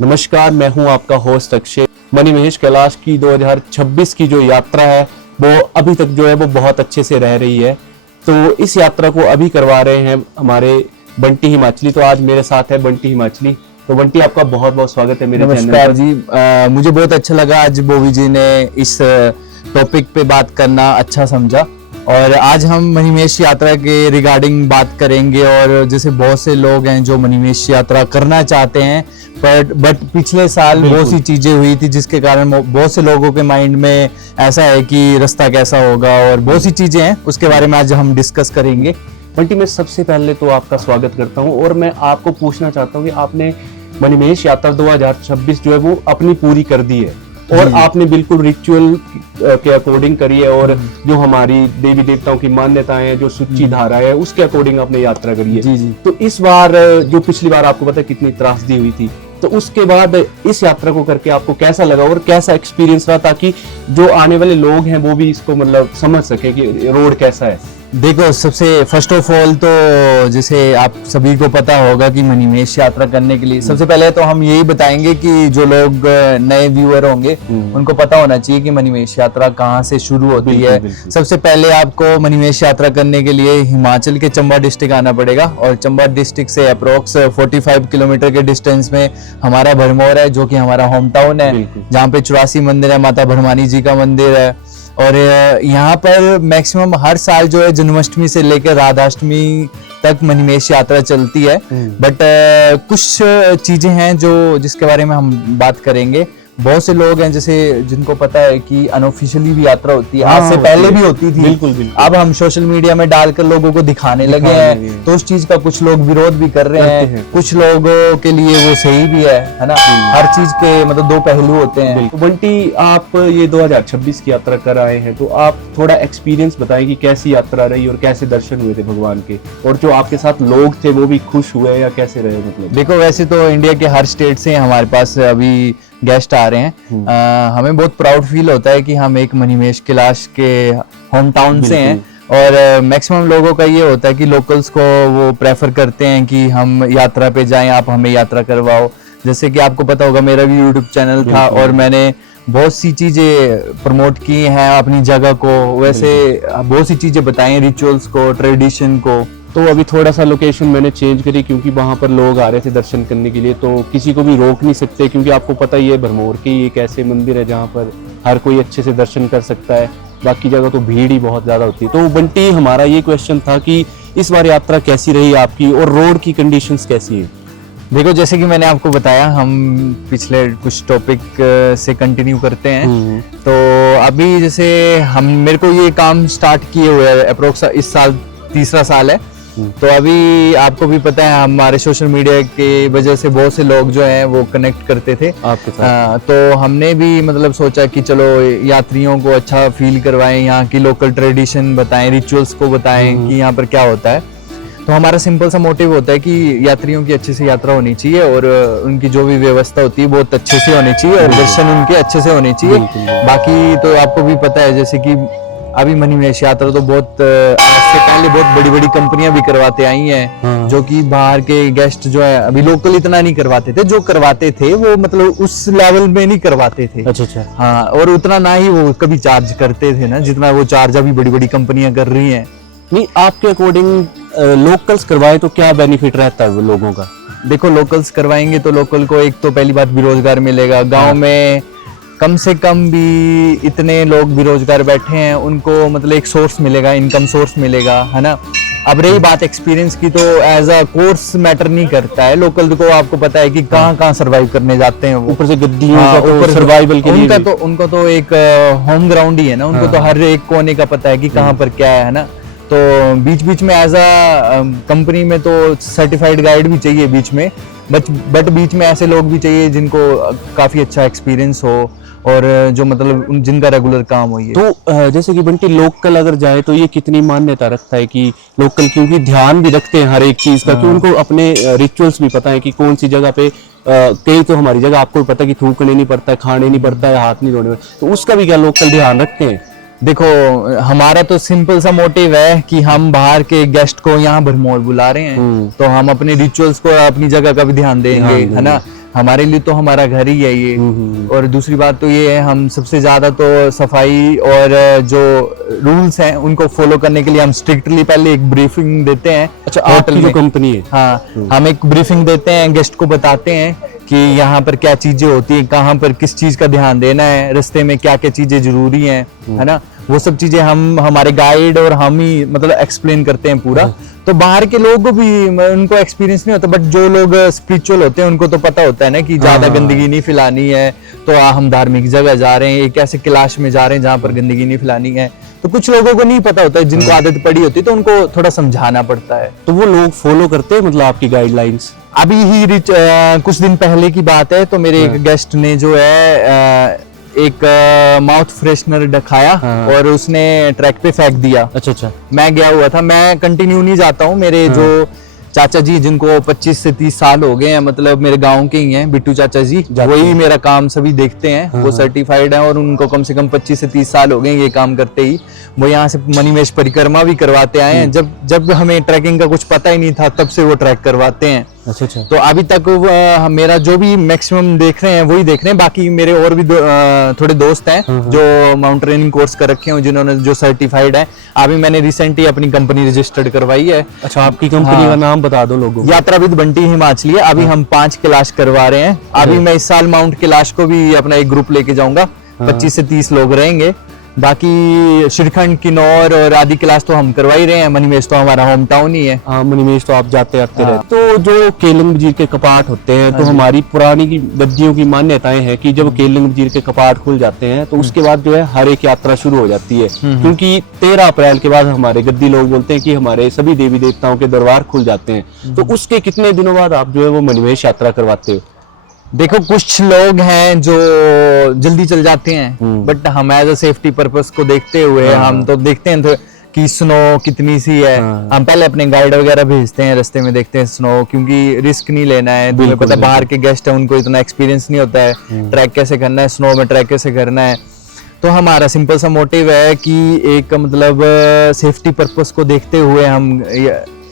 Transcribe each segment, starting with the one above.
नमस्कार, मैं हूं आपका होस्ट अक्षय। मणिमहेश कैलाश की 2026 की जो यात्रा है वो अभी तक जो है वो बहुत अच्छे से रह रही है। तो इस यात्रा को अभी करवा रहे हैं हमारे बंटी हिमाचली। तो आज मेरे साथ है बंटी हिमाचली। तो बंटी, आपका बहुत बहुत स्वागत है मेरे चैनल पर। नमस्कार जी। मुझे बहुत अच्छा लगा आज बोवी जी ने इस टॉपिक पे बात करना अच्छा समझा। और आज हम मणिमहेश यात्रा के रिगार्डिंग बात करेंगे। और जैसे बहुत से लोग हैं जो मणिमहेश यात्रा करना चाहते हैं बट पिछले साल बहुत सी चीजें हुई थी जिसके कारण बहुत से लोगों के माइंड में ऐसा है कि रास्ता कैसा होगा, और बहुत सी चीजें हैं उसके बारे में आज हम डिस्कस करेंगे। बंटी, मैं सबसे पहले तो आपका स्वागत करता हूँ और मैं आपको पूछना चाहता हूँ कि आपने मणिमहेश यात्रा 2026 जो है वो अपनी पूरी कर दी है और आपने बिल्कुल रिचुअल के अकॉर्डिंग करी है, और जो हमारी देवी देवताओं की मान्यताएं हैं, जो सूची धारा है, उसके अकॉर्डिंग आपने यात्रा करी है। जी जी। तो इस बार जो पिछली बार आपको पता है कितनी त्रासदी हुई थी, तो उसके बाद इस यात्रा को करके आपको कैसा लगा और कैसा एक्सपीरियंस रहा, ताकि जो आने वाले लोग हैं वो भी इसको मतलब समझ सके कि रोड कैसा है। देखो, सबसे फर्स्ट ऑफ ऑल तो जैसे आप सभी को पता होगा कि मणिमहेश यात्रा करने के लिए सबसे पहले तो हम यही बताएंगे कि जो लोग नए व्यूअर होंगे उनको पता होना चाहिए कि मणिमहेश यात्रा कहाँ से शुरू होती है। सबसे पहले आपको मणिमहेश यात्रा करने के लिए हिमाचल के चंबा डिस्ट्रिक्ट आना पड़ेगा, और चंबा डिस्ट्रिक्ट से अप्रोक्स 45 किलोमीटर के डिस्टेंस में हमारा भरमौर है, जो कि हमारा होम टाउन है, जहाँ पे 84 मंदिर है, माता भरमानी जी का मंदिर है। और यहाँ पर मैक्सिमम हर साल जो है जन्माष्टमी से लेकर राधाष्टमी तक मणिमहेश यात्रा चलती है। बट कुछ चीजें हैं जो जिसके बारे में हम बात करेंगे। बहुत से लोग हैं जैसे जिनको पता है कि अनऑफिशियली भी यात्रा होती है, आज से पहले भी होती थी। बिल्कुल। अब हम सोशल मीडिया में डालकर लोगों को दिखाने लगे हैं, तो उस चीज का कुछ लोग विरोध भी कर रहे हैं, कुछ लोगों के लिए वो सही भी है ना। हर चीज के मतलब दो पहलू होते हैं। तो बंटी, आप ये 2026 की यात्रा कर आए हैं, तो आप थोड़ा एक्सपीरियंस बताएं कि कैसी यात्रा रही और कैसे दर्शन हुए थे भगवान के, और जो आपके साथ लोग थे वो भी खुश हुए या कैसे रहे? मतलब देखो, वैसे तो इंडिया के हर स्टेट से हमारे पास अभी गेस्ट आ रहे हैं। हमें बहुत प्राउड फील होता है कि हम एक मणिमहेश कैलाश के होम टाउन से हैं। और मैक्सिमम लोगों का ये होता है कि लोकल्स को वो प्रेफर करते हैं कि हम यात्रा पे जाएं, आप हमें यात्रा करवाओ। जैसे कि आपको पता होगा, मेरा भी यूट्यूब चैनल था और मैंने बहुत सी चीजें प्रमोट की हैं अपनी जगह को, वैसे बहुत सी चीजें बताई, रिचुअल्स को, ट्रेडिशन को। तो अभी थोड़ा सा लोकेशन मैंने चेंज करी क्योंकि वहां पर लोग आ रहे थे दर्शन करने के लिए, तो किसी को भी रोक नहीं सकते, क्योंकि आपको पता ही है भरमौर की एक ऐसे मंदिर है जहां पर हर कोई अच्छे से दर्शन कर सकता है। बाकी जगह तो भीड़ ही बहुत ज्यादा होती है। तो बंटी, हमारा ये क्वेश्चन था कि इस बार यात्रा कैसी रही आपकी और रोड की कंडीशंस कैसी है? देखो, जैसे कि मैंने आपको बताया, हम पिछले कुछ टॉपिक से कंटिन्यू करते हैं। तो अभी जैसे मेरे को ये काम स्टार्ट किए हुए अप्रोक्स इस साल तीसरा साल है। तो अभी आपको भी पता है, हमारे सोशल मीडिया के वजह से बहुत से लोग जो हैं वो कनेक्ट करते थे आपके साथ। तो हमने भी मतलब सोचा कि चलो यात्रियों को अच्छा फील करवाएं, यहाँ की लोकल ट्रेडिशन बताएं, रिचुअल्स को बताएं कि यहाँ पर क्या होता है। तो हमारा सिंपल सा मोटिव होता है कि यात्रियों की अच्छे से यात्रा होनी चाहिए और उनकी जो भी व्यवस्था होती है बहुत अच्छे से होनी चाहिए और दर्शन उनके अच्छे से होने चाहिए। बाकी तो आपको भी पता है, जैसे कि अभी मणिमहेश यात्रा तो बहुत आज से पहले बहुत बड़ी बड़ी कंपनियां भी करवाते आई हैं, जो कि बाहर के गेस्ट जो है अभी लोकल इतना नहीं करवाते थे। जो करवाते थे वो मतलब उस लेवल में नहीं करवाते थे। अच्छा। हाँ, और उतना ना ही वो कभी चार्ज करते थे ना जितना वो चार्ज अभी बड़ी बड़ी कंपनियां कर रही हैं। नहीं, आपके अकॉर्डिंग लोकल्स करवाए तो क्या बेनिफिट रहता है वो लोगों का? देखो, लोकल्स करवाएंगे तो लोकल को एक तो पहली बात बेरोजगार मिलेगा। गांव में कम से कम भी इतने लोग बेरोजगार बैठे हैं, उनको मतलब एक सोर्स मिलेगा, इनकम सोर्स मिलेगा, है ना। अब रही बात एक्सपीरियंस की, तो एज अ कोर्स मैटर नहीं करता है। लोकल को आपको पता है कि कहाँ सर्वाइव करने जाते हैं वो, ऊपर से गद्दियों का तो सर्वाइवल के लिए उनको तो एक होम ग्राउंड ही है ना। उनको तो हर एक कोने का पता है कि कहाँ पर क्या है ना। तो बीच बीच में एज अ कंपनी में तो सर्टिफाइड गाइड भी चाहिए बीच में, बट बीच में ऐसे लोग भी चाहिए जिनको काफी अच्छा एक्सपीरियंस हो और जो मतलब जिनका रेगुलर काम हो। ये तो जैसे कि बंटी, लोकल अगर जाए तो ये कितनी मान्यता रखता है कि लोकल, क्योंकि ध्यान भी रखते हैं हर एक चीज का, कि उनको अपने रिचुअल्स भी पता है कि कौन सी जगह पे कई तो हमारी जगह आपको पता है कि थूकने नहीं पड़ता है, खाने नहीं पड़ता है, हाथ नहीं धोने पड़ता, तो उसका भी क्या लोकल ध्यान रखते हैं? देखो, हमारा तो सिंपल सा मोटिव है कि हम बाहर के गेस्ट को यहाँ भरमौर बुला रहे हैं, तो हम अपने रिचुअल्स को, अपनी जगह का भी ध्यान देंगे, है ना। हमारे लिए तो हमारा घर ही है ये। और दूसरी बात तो ये है, हम सबसे ज्यादा तो सफाई और जो रूल्स हैं उनको फॉलो करने के लिए हम स्ट्रिक्टली पहले एक ब्रीफिंग देते हैं। अच्छा, आपकी जो कंपनी है? हाँ, हम एक ब्रीफिंग देते हैं, गेस्ट को बताते हैं कि यहाँ पर क्या चीजें होती है, कहाँ पर किस चीज का ध्यान देना है, रास्ते में क्या क्या चीजें जरूरी हैं, है ना। वो सब चीजें हम, हमारे गाइड और हम ही मतलब एक्सप्लेन करते हैं पूरा। तो बाहर के लोगों को भी उनको एक्सपीरियंस नहीं होता, बट जो लोग स्पिरिचुअल होते हैं उनको तो पता होता है ना कि ज्यादा गंदगी नहीं फैलानी है, तो हम धार्मिक जगह जा रहे हैं, एक ऐसे कैलाश में जा रहे हैं जहाँ पर गंदगी नहीं फैलानी है। तो कुछ लोगों को नहीं पता होता है, जिनको आदत पड़ी होती है, तो उनको थोड़ा समझाना पड़ता है। तो वो लोग फॉलो करते हैं मतलब आपकी गाइडलाइंस? अभी ही कुछ दिन पहले की बात है, तो मेरे एक गेस्ट ने जो है एक माउथ फ्रेशनर दिखाया और उसने ट्रैक पे फेंक दिया। अच्छा। मैं गया हुआ था, मैं कंटिन्यू नहीं जाता हूँ। मेरे जो चाचा जी जिनको 25 से 30 साल हो गए हैं, मतलब मेरे गांव के ही हैं, बिट्टू चाचा जी, वही मेरा काम सभी देखते हैं। वो सर्टिफाइड हैं और उनको कम से कम 25 से 30 साल हो गए ये काम करते ही। वो यहाँ से मणिमहेश परिक्रमा भी करवाते आए हैं। जब हमें ट्रैकिंग का कुछ पता ही नहीं था, तब से वो ट्रैक करवाते हैं। अच्छा। तो अभी तक मेरा जो भी मैक्सिमम देख रहे हैं वही देख रहे हैं। बाकी मेरे और भी थोड़े दोस्त हैं जो माउंटेनियरिंग कोर्स कर रखे हैं, जिन्होंने जो सर्टिफाइड है। अभी मैंने रिसेंटली अपनी कंपनी रजिस्टर्ड करवाई है। अच्छा, आपकी कंपनी का नाम बता दो लोगों को। यात्राविद बंटी हिमाचली है। अभी हम 5 कैलाश करवा रहे हैं। अभी मैं इस साल माउंट कैलाश को भी अपना एक ग्रुप लेके जाऊंगा। 25 से 30 लोग रहेंगे। बाकी श्रीखंड, किन्नौर और आदि कैलाश तो हम करवा ही रहे हैं। मणिमहेश तो हमारा होम टाउन ही है। हाँ, मणिमहेश तो आप जाते आते रहे। तो जो केलंग वजीर के कपाट होते हैं, तो हमारी पुरानी की गद्दियों की मान्यताएं हैं कि जब केलंग वजीर के कपाट खुल जाते हैं तो उसके बाद जो है हर एक यात्रा शुरू हो जाती है। क्योंकि 13 अप्रैल के बाद हमारे गद्दी लोग बोलते हैं कि हमारे सभी देवी देवताओं के दरबार खुल जाते हैं। तो उसके कितने दिनों बाद आप जो है वो मणिमहेश यात्रा करवाते हो? देखो, कुछ लोग हैं जो जल्दी चल जाते हैं, बट हम एज अ सेफ्टी पर्पस को देखते हुए हम तो देखते हैं कि स्नो कितनी सी है। हम पहले अपने गाइड वगैरह भेजते हैं, रास्ते में देखते हैं स्नो, क्योंकि रिस्क नहीं लेना है। तुम्हें पता बाहर के गेस्ट है, उनको इतना एक्सपीरियंस नहीं होता है ट्रैक कैसे करना है, स्नो में ट्रैक कैसे करना है। तो हमारा सिंपल सा मोटिव है कि एक मतलब सेफ्टी पर्पस को देखते हुए हम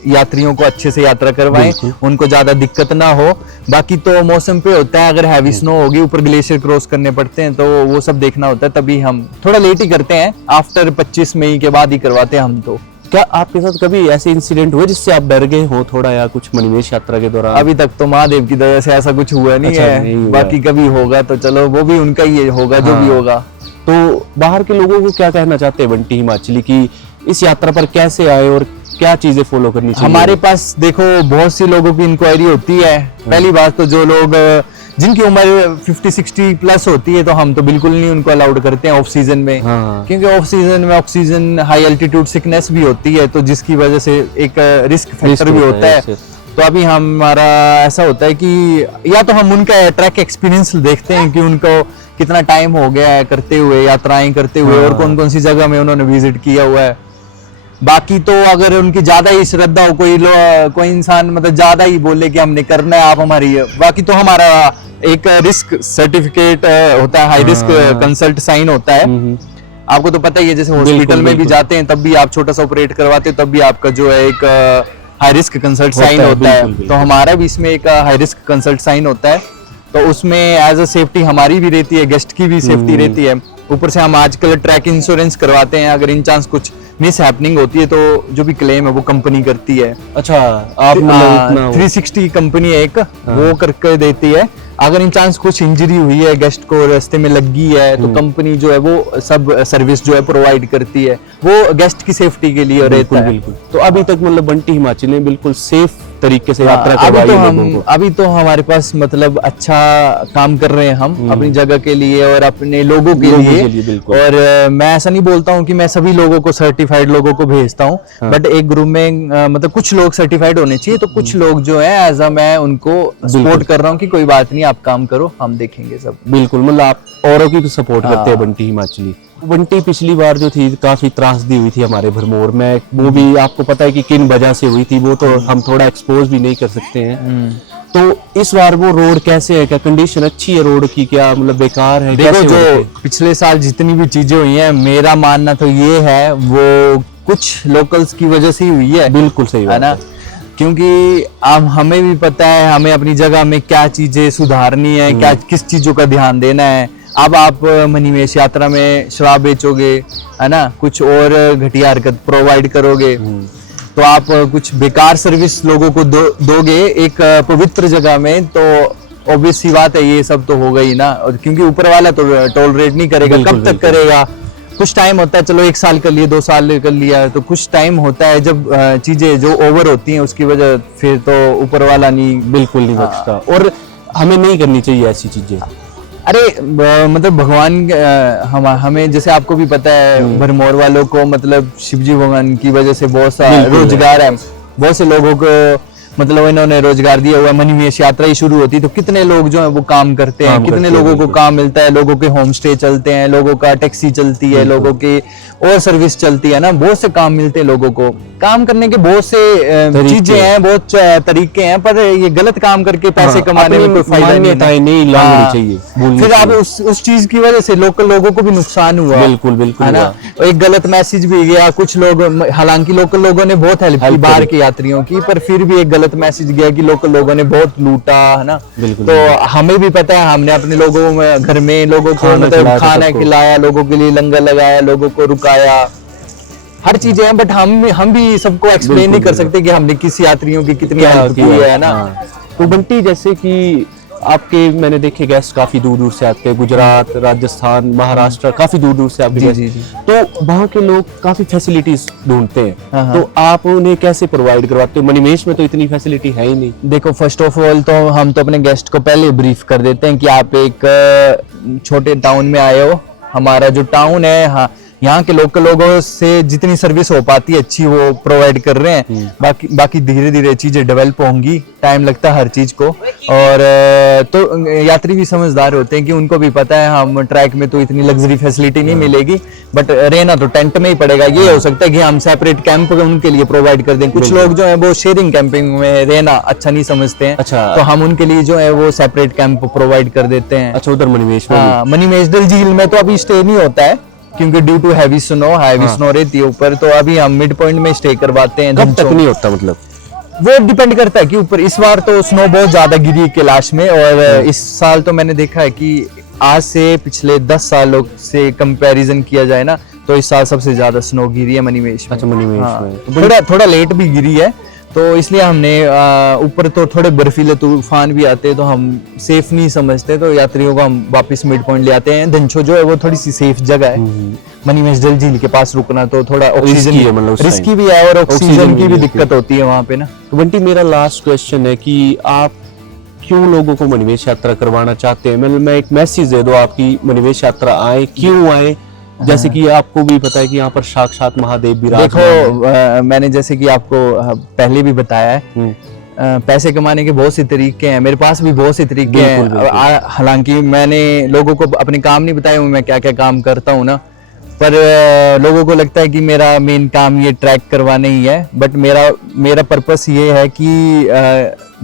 यात्रियों को अच्छे से यात्रा करवाएं, उनको ज्यादा दिक्कत ना हो। बाकी तो मौसम पे होता है, अगर हैवी स्नो होगी, ऊपर ग्लेशियर क्रॉस करने पड़ते हैं, तो वो सब देखना होता है। तभी हम थोड़ा लेट ही करते हैं, आफ्टर 25 मई के बाद ही करवाते हैं हम तो। क्या आपके साथ कभी ऐसे इंसिडेंट हुए जिससे आप डर गए हो थोड़ा, या कुछ मणिमहेश यात्रा के दौरान? अभी तक तो महादेव की दया से ऐसा कुछ हुआ नहीं है। बाकी कभी होगा तो चलो, वो भी उनका ही होगा जो भी होगा। तो बाहर के लोगों को क्या कहना चाहते हैं बंटी हिमाचली की इस यात्रा पर कैसे आए और क्या चीजें फॉलो करनी चाहिए? हमारे पास देखो बहुत सी लोगों की इंक्वायरी होती है। पहली बात तो जो लोग जिनकी उम्र 50-60 प्लस होती है, तो हम तो बिल्कुल नहीं उनको अलाउड करते हैं ऑफ सीजन में। क्योंकि ऑफ सीजन में ऑक्सीजन, हाई एल्टीट्यूड सिकनेस भी होती है, तो जिसकी वजह से एक रिस्क फैक्टर भी होता है। तो अभी हमारा ऐसा होता है कि या तो हम उनका ट्रैक एक्सपीरियंस देखते हैं कि उनको कितना टाइम हो गया है करते हुए, यात्राएं करते हुए, और कौन कौन सी जगह में उन्होंने विजिट किया हुआ है। बाकी तो अगर उनकी ज्यादा ही श्रद्धा हो, कोई इंसान मतलब ज्यादा ही बोले कि हमने करना है, आप हमारी, बाकी तो हमारा एक रिस्क सर्टिफिकेट होता है, हाई रिस्क कंसल्ट साइन होता है। आपको तो पता ही है, जैसे हॉस्पिटल में भी जाते हैं तब भी आप छोटा सा ऑपरेट करवाते हैं, तब भी आपका जो है एक हाई रिस्क कंसल्ट साइन होता है। तो हमारा भी इसमें एक हाई रिस्क कंसल्ट साइन होता है। तो उसमें एज अ सेफ्टी हमारी भी रहती है, गेस्ट की भी सेफ्टी रहती है। ऊपर से हम आजकल ट्रैक इंश्योरेंस करवाते हैं, अगर इन चांस कुछ मिस हैपनिंग होती है तो जो भी क्लेम है वो कंपनी करती है। अच्छा, आप 360 कंपनी है एक, वो करके देती है। अगर इन चांस कुछ इंजरी हुई है, गेस्ट को रास्ते में लग गई है, तो कंपनी जो है वो सब सर्विस जो है प्रोवाइड करती है, वो गेस्ट की सेफ्टी के लिए रहता है। तो अभी तक मतलब बंटी हिमाचल ने बिल्कुल सेफ तरीके से यात्रा करवाई है लोगों को। अभी तो हमारे पास मतलब अच्छा काम कर रहे हैं हम अपनी जगह के लिए और अपने लोगों के लिए। और मैं ऐसा नहीं बोलता हूँ कि मैं सभी लोगों को, सर्टिफाइड लोगों को भेजता हूँ, बट एक ग्रुप में मतलब कुछ लोग सर्टिफाइड होने चाहिए, तो कुछ लोग जो है एज अ मैं उनको सपोर्ट कर रहा हूँ कि कोई बात नहीं, आप काम करो, हम देखेंगे सब। बिल्कुल, मतलब आप औरों की भी सपोर्ट करते हैं बंटी हिमाचली। बंटी पिछली बार जो थी काफी त्रासदी हुई थी हमारे भरमौर में, वो भी आपको पता है कि किन वजह से हुई थी, वो तो हम थोड़ा एक्सपोज भी नहीं कर सकते हैं। तो इस बार वो रोड कैसे है, क्या कंडीशन अच्छी है रोड की, क्या मतलब बेकार है? देखो, जो पिछले साल जितनी भी चीजें हुई हैं, मेरा मानना तो ये है वो कुछ लोकल्स की वजह से ही हुई है। बिल्कुल सही है ना। क्योंकि अब हमें भी पता है हमें अपनी जगह में क्या चीजें सुधारनी है, क्या किस चीजों का ध्यान देना है। अब आप मणिमहेश यात्रा में शराब बेचोगे, है ना, कुछ और घटिया हरकत प्रोवाइड करोगे, तो आप कुछ बेकार सर्विस लोगों को दोगे एक पवित्र जगह में, तो ऑब्वियस सी बात है ये सब तो होगा ही ना। और क्योंकि ऊपर वाला तो टॉलरेट नहीं करेगा, कब तक करेगा। कुछ टाइम होता है, चलो 1 साल कर लिए, 2 साल कर लिया, तो कुछ टाइम होता है जब चीजें जो ओवर होती हैं उसकी वजह फिर तो ऊपर वाला नहीं, बिल्कुल नहीं बचता। और हमें नहीं करनी चाहिए ऐसी चीजें। अरे मतलब भगवान हमें जैसे आपको भी पता है भरमौर वालों को मतलब शिवजी भगवान की वजह से बहुत सा रोजगार है, बहुत से लोगों को मतलब इन्होंने रोजगार दिया हुआ है। मणिमहेश यात्रा ही शुरू होती है तो कितने लोग जो है वो काम करते हैं, कितने लोगों को काम मिलता है, लोगों के होम स्टे चलते हैं, लोगों का टैक्सी चलती है, लोगों के और सर्विस चलती है ना, बहुत से काम मिलते हैं लोगों को। काम करने के बहुत से चीजें हैं, बहुत तरीके हैं, पर ये गलत काम करके पैसे कमाने में कोई फायदा नहीं लानी चाहिए। फिर आप उस चीज की वजह से लोकल लोगों को भी नुकसान हुआ, बिल्कुल बिल्कुल, है ना। एक गलत मैसेज भी गया, कुछ लोग, हालांकि लोकल लोगों ने बहुत हेल्प की बाहर के यात्रियों की, पर फिर भी एक गलत मैसेज गया कि लोकल लोगों ने बहुत लूटा, है ना। तो हमें भी पता है, हमने अपने लोगों में घर में लोगों को मतलब खाना खिलाया, लोगों के लिए लंगर लगाया, लोगों को रुकाया, हर चीजें हैं, बट हम भी सबको एक्सप्लेन नहीं कर सकते कि हमने किस यात्रियों की कितनी हेल्प की है ना। तो बंटी, जैसे कि आपके मैंने देखे गेस्ट काफी दूर दूर से आते हैं, गुजरात, राजस्थान, महाराष्ट्र, काफी दूर दूर से आपके गेस्ट, तो वहाँ के लोग काफी फैसिलिटीज ढूंढते हैं, तो आप उन्हें कैसे प्रोवाइड करवाते हो? मणिमहेश में तो इतनी फैसिलिटी है ही नहीं। देखो, फर्स्ट ऑफ ऑल तो हम तो अपने गेस्ट को पहले ब्रीफ कर देते हैं कि आप एक छोटे टाउन में आए हो, हमारा जो टाउन है, हाँ, यहाँ के लोकल लोगों से जितनी सर्विस हो पाती है अच्छी वो प्रोवाइड कर रहे हैं। बाकी धीरे धीरे चीजें डेवलप होंगी, टाइम लगता है हर चीज को। और तो यात्री भी समझदार होते हैं कि उनको भी पता है हम ट्रैक में तो इतनी लग्जरी फैसिलिटी नहीं मिलेगी, बट रहना तो टेंट में ही पड़ेगा। ये हो सकता है कि हम सेपरेट कैंप उनके लिए प्रोवाइड कर दें। कुछ लोग जो है वो शेयरिंग कैंपिंग में रहना अच्छा नहीं समझते हैं, तो हम उनके लिए जो है वो सेपरेट कैंप प्रोवाइड कर देते हैं। अच्छा, उधर मणिमहेश में? हाँ, मणिमहेश डल झील में तो अभी स्टे नहीं होता है क्योंकि ड्यू टू हैवी स्नो रहती है ऊपर, तो अभी हम मिड पॉइंट में स्टे करवाते हैं। कब तक नहीं होता मतलब? वो डिपेंड करता है कि ऊपर, इस बार तो स्नो बहुत ज्यादा गिरी है कैलाश में, और इस साल तो मैंने देखा है कि आज से पिछले 10 सालों से कंपैरिजन किया जाए ना, तो इस साल सबसे ज्यादा स्नो गिरी है मणिमहेश में। अच्छा, मणिमहेश में थोड़ा लेट भी गिरी है, तो इसलिए हमने ऊपर तो थोड़े बर्फीले तूफान भी आते हैं तो हम सेफ नहीं समझते, तो यात्रियों को हम वापस मिड पॉइंट ले आते हैं। धनछो जो है वो थोड़ी सी सेफ जगह है, मणिमहेश डल झील के पास रुकना तो थोड़ा ऑक्सीजन रिस्की भी है और ऑक्सीजन की भी दिक्कत होती है वहाँ पे ना। तो बंटी, मेरा लास्ट क्वेश्चन है कि आप क्यों लोगों को मणिमहेश यात्रा करवाना चाहते हैं? मतलब मैं एक मैसेज दे दो आपकी, मणिमहेश यात्रा आए, क्यों आए? जैसे कि आपको भी पता है कि यहाँ पर साक्षात महादेव विराजमान हैं। देखो, मैंने जैसे कि आपको पहले भी बताया है, पैसे कमाने के बहुत से तरीके हैं, मेरे पास भी बहुत से तरीके हैं। हालांकि मैंने लोगों को अपने काम नहीं बताया मैं क्या क्या काम करता हूँ ना, पर लोगों को लगता है कि मेरा मेन काम ये ट्रैक करवाना ही है, बट मेरा पर्पस ये है कि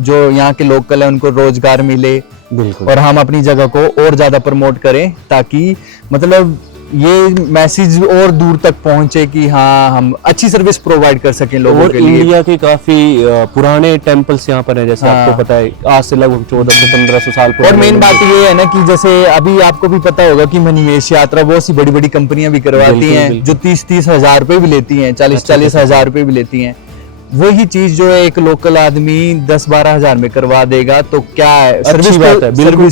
जो यहाँ के लोकल है उनको रोजगार मिले, और हम अपनी जगह को और ज्यादा प्रमोट करें, ताकि मतलब ये मैसेज और दूर तक पहुंचे कि हाँ हम अच्छी सर्विस प्रोवाइड कर सकें लोगों के लिए। इंडिया के काफी पुराने टेम्पल्स यहाँ पर हैं, जैसे आपको पता है आज से लगभग 1400-1500 साल पुराने। और मेन बात ये है ना कि जैसे अभी आपको भी पता होगा कि मणिमहेश यात्रा बहुत सी बड़ी बड़ी कंपनियां भी करवाती हैं, जो 30-30 हजार रुपए भी लेती हैं, 40-40 हजार रुपए भी लेती हैं। वही चीज जो है एक लोकल आदमी 10-12 हजार में करवा देगा तो क्या है,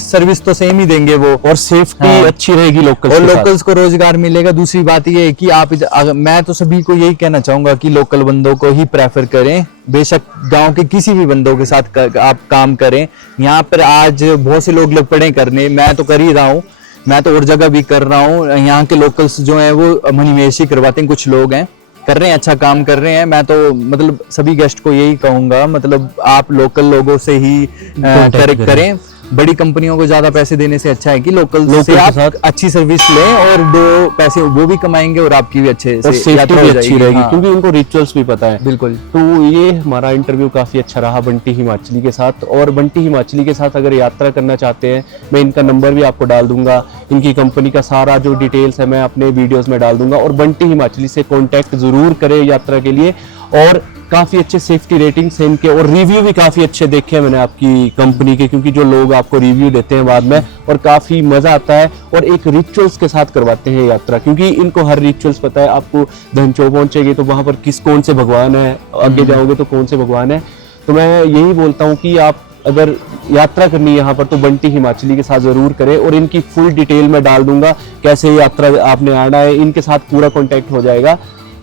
सर्विस तो सेम ही देंगे वो, और सेफ्टी अच्छी रहेगी लोकल्स और लोकल्स को रोजगार मिलेगा। दूसरी बात ये है कि आप, मैं तो सभी को यही कहना चाहूंगा कि लोकल बंदों को ही प्रेफर करें, बेशक गांव के किसी भी बंदों के साथ आप काम करें। यहाँ पर आज बहुत से लोग लग पड़े करने, मैं तो कर ही रहा हूँ, मैं तो और जगह भी कर रहा हूँ। यहाँ के लोकल्स जो है वो मणिमहेश ही करवाते हैं, कुछ लोग हैं कर रहे हैं, अच्छा काम कर रहे हैं। मैं तो मतलब सभी गेस्ट को यही कहूंगा, मतलब आप लोकल लोगों से ही करें। बड़ी कंपनियों को ज्यादा पैसे देने से अच्छा है कि लोकल से आप अच्छी सर्विस लें, और 2 पैसे वो भी कमाएंगे और आपकी भी अच्छे से यात्रा भी अच्छी रहेगी, क्योंकि उनको रिचुअल्स भी पता है। बिल्कुल। तो ये हमारा इंटरव्यू काफी अच्छा रहा बंटी हिमाचली के साथ, और बंटी हिमाचली के साथ अगर यात्रा करना चाहते हैं, मैं इनका नंबर भी आपको डाल दूंगा, इनकी कंपनी का सारा जो डिटेल्स है मैं अपने वीडियोस में डाल दूंगा, और बंटी हिमाचली से कॉन्टेक्ट जरूर करें यात्रा के लिए। और काफी अच्छे सेफ्टी रेटिंग्स हैं इनके, और रिव्यू भी काफी अच्छे देखे हैं मैंने आपकी कंपनी के, क्योंकि जो लोग आपको रिव्यू देते हैं बाद में, और काफी मजा आता है। और एक रिचुअल्स के साथ करवाते हैं यात्रा, क्योंकि इनको हर रिचुअल्स पता है। आपको धनचो पहुंचेगी तो वहां पर कौन से भगवान है, आगे जाओगे तो कौन से भगवान है। तो मैं यही बोलता हूँ कि आप अगर यात्रा करनी है यहाँ पर तो बंटी हिमाचली के साथ जरूर करें, और इनकी फुल डिटेल में डाल दूंगा कैसे यात्रा आपने आना है, इनके साथ पूरा कांटेक्ट हो जाएगा।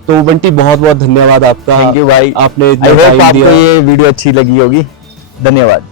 तो बंटी बहुत बहुत धन्यवाद आपका। थैंक यू भाई, आपने आई होप आपको ये वीडियो अच्छी लगी होगी। धन्यवाद।